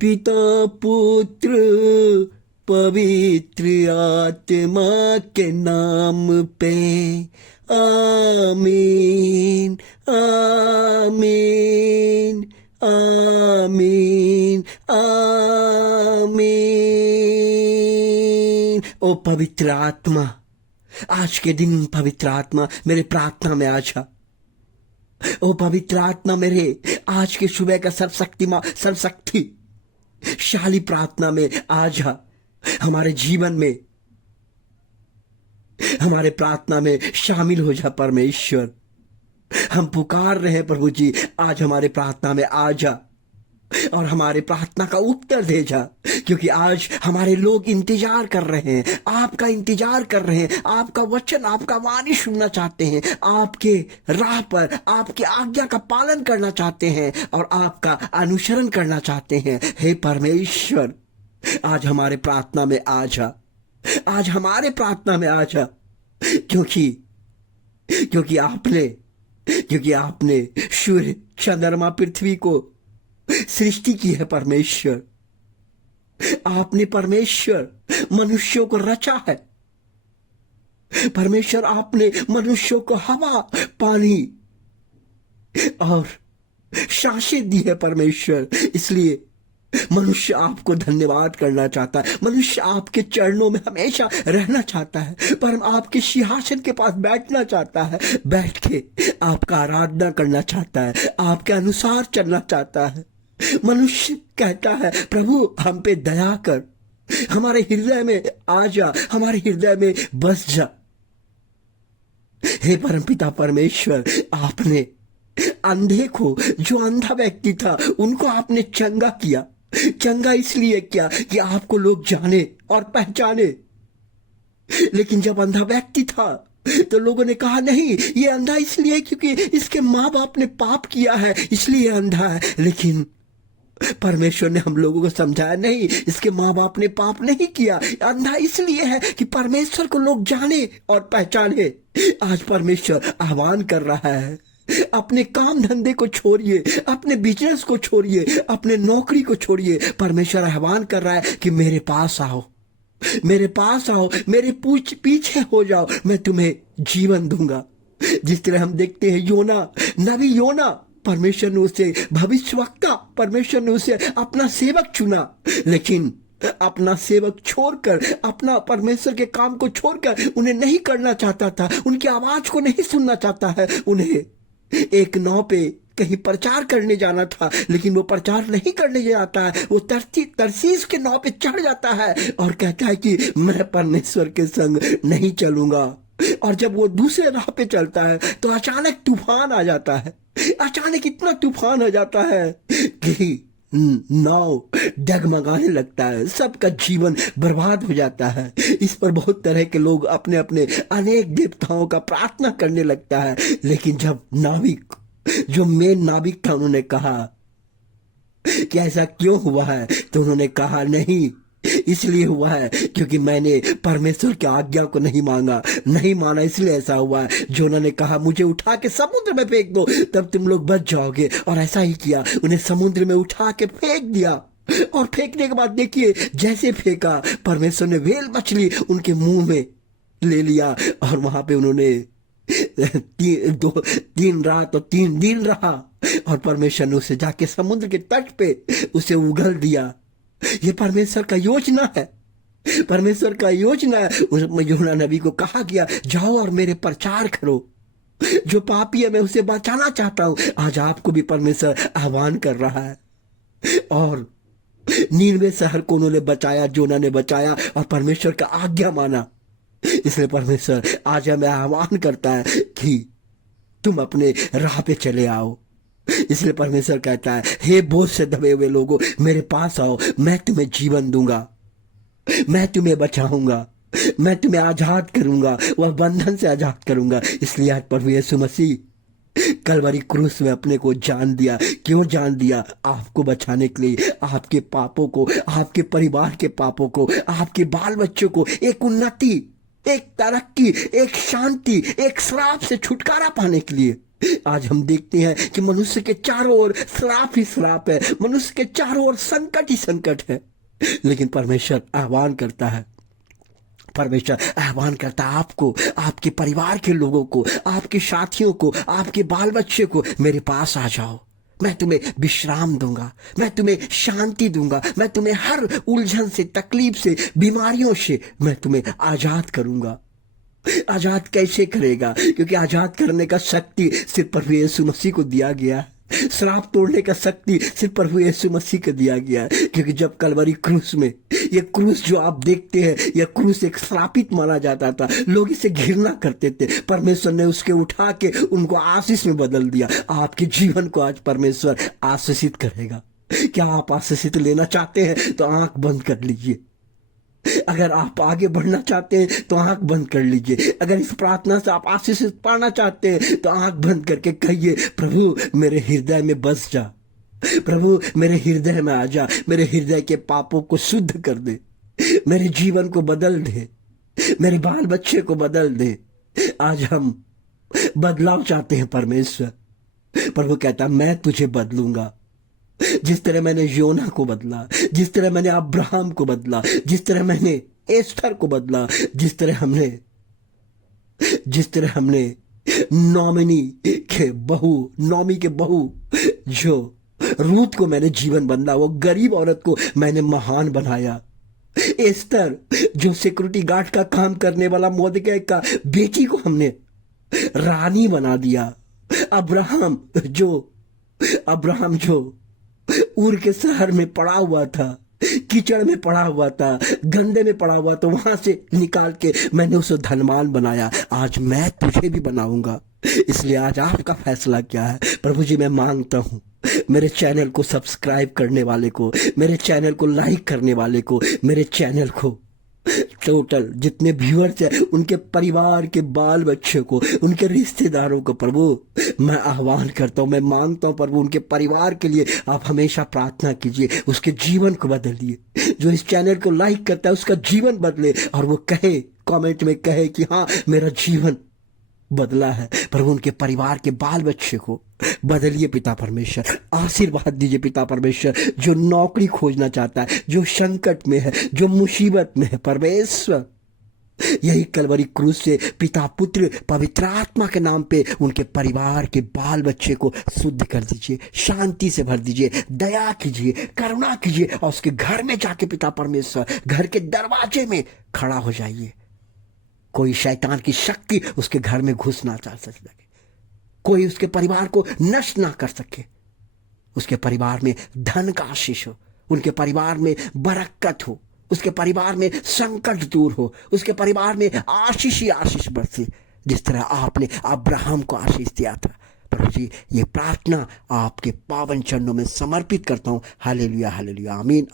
पिता पुत्र पवित्र आत्मा के नाम पे। आमीन आमीन आमीन आमीन। ओ पवित्र आत्मा, आज के दिन पवित्र आत्मा मेरे प्रार्थना में आ जा। ओ पवित्र आत्मा मेरे आज के सुबह का सर्वशक्तिशाली प्रार्थना में आ जा। हमारे जीवन में, हमारे प्रार्थना में शामिल हो जा परमेश्वर। हम पुकार रहे हैं प्रभु जी, आज हमारे प्रार्थना में आ जा और हमारे प्रार्थना का उत्तर दे जा, क्योंकि आज हमारे लोग इंतजार कर रहे हैं, आपका इंतजार कर रहे हैं, आपका वचन, आपका वाणी सुनना चाहते हैं, आपके राह पर आपकी आज्ञा का पालन करना चाहते हैं और आपका अनुसरण करना चाहते हैं। हे परमेश्वर, आज हमारे प्रार्थना में आ जा, आज हमारे प्रार्थना में आ जा, क्योंकि आपने सूर्य, चंद्रमा, पृथ्वी को सृष्टि की है परमेश्वर। आपने परमेश्वर मनुष्यों को रचा है परमेश्वर। आपने मनुष्यों को हवा, पानी और सांसें दी है परमेश्वर। इसलिए मनुष्य आपको धन्यवाद करना चाहता है, मनुष्य आपके चरणों में हमेशा रहना चाहता है, पर आपके सिंहासन के पास बैठना चाहता है, बैठ के आपका आराधना करना चाहता है, आपके अनुसार चलना चाहता है। मनुष्य कहता है, प्रभु हम पे दया कर, हमारे हृदय में आ जा, हमारे हृदय में बस जा। हे परमपिता परमेश्वर, आपने अंधे को, जो अंधा व्यक्ति था, उनको आपने चंगा किया। चंगा इसलिए किया कि आपको लोग जाने और पहचाने। लेकिन जब अंधा व्यक्ति था तो लोगों ने कहा, नहीं, ये अंधा इसलिए क्योंकि इसके माँ बाप ने पाप किया है, इसलिए अंधा है। लेकिन परमेश्वर ने हम लोगों को समझाया, नहीं, इसके माँ बाप ने पाप नहीं किया, अंधा इसलिए है कि परमेश्वर को लोग जाने और पहचाने। आज परमेश्वर आह्वान कर रहा है, अपने काम धंधे को छोड़िए, अपने बिजनेस को छोड़िए, अपने नौकरी को छोड़िए। परमेश्वर आह्वान कर रहा है कि मेरे पास आओ, मेरे पास आओ, मेरे पीछे हो जाओ, मैं तुम्हें जीवन दूंगा। जिस तरह हम देखते हैं योना, नबी योना, परमेश्वर ने उसे भविष्यवक्ता, परमेश्वर ने उसे अपना सेवक चुना, लेकिन अपना सेवक छोड़कर, अपना परमेश्वर के काम को छोड़कर उन्हें नहीं करना चाहता था, उनकी आवाज को नहीं सुनना चाहता है। उन्हें एक नाव पे कहीं प्रचार करने जाना था, लेकिन वो प्रचार नहीं करने जाता है। वो तरसीस के नाव पे चढ़ जाता है और कहता है कि मैं परमेश्वर के संग नहीं चलूंगा। और जब वो दूसरे राह पे चलता है तो अचानक तूफान आ जाता है। अचानक इतना तूफान आ जाता है कि नाव डगमगाने लगता है, सबका जीवन बर्बाद हो जाता है। इस पर बहुत तरह के लोग अपने अपने अनेक देवताओं का प्रार्थना करने लगता है। लेकिन जब नाविक, जो मेन नाविक था, उन्होंने कहा कि ऐसा क्यों हुआ है, तो उन्होंने कहा, नहीं, इसलिए हुआ है क्योंकि मैंने परमेश्वर की आज्ञा को नहीं माना, इसलिए ऐसा हुआ है। जो उन्होंने कहा, मुझे उठा के समुद्र में फेंक दो, तब तुम लोग बच जाओगे। और ऐसा ही किया, उन्हें समुद्र में उठा के फेंक दिया। और फेंकने के बाद देखिए, जैसे फेंका, परमेश्वर ने व्हेल मछली उनके मुंह में ले लिया और वहां पे उन्होंने 3 रात और 3 दिन रहा। और परमेश्वर ने उसे जाके समुद्र के तट पे उसे उगल दिया। ये परमेश्वर का योजना है, परमेश्वर का योजना है। उसमें यूहन्ना नबी को कहा गया, जाओ और मेरे प्रचार करो, जो पापी है मैं उसे बचाना चाहता हूं। आज आपको भी परमेश्वर आह्वान कर रहा है। और नीनवे शहर को उन्होंने बचाया, जोना ने बचाया और परमेश्वर का आज्ञा माना। इसलिए परमेश्वर आज हमें आह्वान करता है कि तुम अपने राह पे चले आओ। इसलिए परमेश्वर कहता है, हे बोझ से दबे हुए लोगों, मेरे पास आओ, मैं तुम्हें जीवन दूंगा, मैं तुम्हें बचाऊंगा, मैं तुम्हें आजाद करूंगा, वह बंधन से आजाद करूंगा। इसलिए आज प्रभु यीशु मसीह कलवरी क्रूस में अपने को जान दिया। क्यों जान दिया? आपको बचाने के लिए, आपके पापों को, आपके परिवार के पापों को, आपके बाल बच्चों को एक उन्नति, एक तरक्की, एक शांति, एक श्राप से छुटकारा पाने के लिए आज हम देखते हैं कि मनुष्य के चारों ओर श्राप ही श्राप है, मनुष्य के चारों ओर संकट ही संकट है। लेकिन परमेश्वर आह्वान करता है, परमेश्वर आह्वान करता है आपको, आपके परिवार के लोगों को, आपके साथियों को, आपके बाल बच्चे को, मेरे पास आ जाओ, मैं तुम्हें विश्राम दूंगा, मैं तुम्हें शांति दूंगा, मैं तुम्हें हर उलझन से, तकलीफ से, बीमारियों से मैं तुम्हें आजाद करूंगा। आजाद कैसे करेगा? क्योंकि आजाद करने का शक्ति सिर्फ प्रभु यीशु मसीह को दिया गया है। श्राप तोड़ने का शक्ति सिर्फ प्रभु यीशु मसीह को दिया गया है। क्योंकि जब कलवरी क्रूस में, ये क्रूस जो आप देखते हैं, यह क्रूस एक श्रापित माना जाता था, लोग इसे घृणा करते थे, परमेश्वर ने उसके उठा के उनको आशीष में बदल दिया। आपके जीवन को आज परमेश्वर आशीषित करेगा। क्या आप आशीषित लेना चाहते हैं? तो आंख बंद कर लीजिए। अगर आप आगे बढ़ना चाहते हैं तो आंख बंद कर लीजिए। अगर इस प्रार्थना से आप आशीष पाना चाहते हैं तो आंख बंद करके कहिए, प्रभु मेरे हृदय में बस जा, प्रभु मेरे हृदय में आ जा, मेरे हृदय के पापों को शुद्ध कर दे, मेरे जीवन को बदल दे, मेरे बाल बच्चे को बदल दे। आज हम बदलाव चाहते हैं परमेश्वर। प्रभु कहता मैं तुझे बदलूंगा। जिस तरह मैंने योना को बदला, जिस तरह मैंने अब्राहम को बदला, जिस तरह मैंने एस्थर को बदला, जिस तरह हमने नॉमी के बहू जो रूत को मैंने जीवन बदला, वो गरीब औरत को मैंने महान बनाया। एस्थर जो सिक्योरिटी गार्ड का काम करने वाला मोर्देkai का बेटी को हमने रानी बना दिया। अब्राहम जो ऊर के शहर में पड़ा हुआ था, कीचड़ में पड़ा हुआ था, गंदे में पड़ा हुआ, तो वहां से निकाल के मैंने उसे धनवान बनाया। आज मैं तुझे भी बनाऊंगा। इसलिए आज आपका फैसला क्या है? प्रभु जी मैं मांगता हूं, मेरे चैनल को सब्सक्राइब करने वाले को, मेरे चैनल को लाइक करने वाले को, मेरे चैनल को टोटल जितने व्यूअर्स हैं उनके परिवार के बाल बच्चे को, उनके रिश्तेदारों को प्रभु मैं आह्वान करता हूं, मैं मांगता हूं प्रभु उनके परिवार के लिए आप हमेशा प्रार्थना कीजिए, उसके जीवन को बदलिए। जो इस चैनल को लाइक करता है उसका जीवन बदले और वो कहे, कमेंट में कहे कि हाँ मेरा जीवन बदला है। प्रभु उनके परिवार के बाल बच्चे को बदलिए पिता परमेश्वर। आशीर्वाद दीजिए पिता परमेश्वर। जो नौकरी खोजना चाहता है, जो संकट में है, जो मुसीबत में है, परमेश्वर यही कलवरी क्रूस से पिता पुत्र पवित्र आत्मा के नाम पे उनके परिवार के बाल बच्चे को शुद्ध कर दीजिए, शांति से भर दीजिए, दया कीजिए, करुणा कीजिए और उसके घर में जाके पिता परमेश्वर घर के दरवाजे में खड़ा हो जाइए। कोई शैतान की शक्ति उसके घर में घुस ना जा सके, कोई उसके परिवार को नष्ट ना कर सके। उसके परिवार में धन का आशीष हो, उनके परिवार में बरकत हो, उसके परिवार में संकट दूर हो, उसके परिवार में आशीष ही आशीष बरसे, जिस तरह आपने अब्राहम को आशीष दिया था। प्रभु जी ये प्रार्थना आपके पावन चरणों में समर्पित करता हूं। हालेलुया हालेलुया आमीन।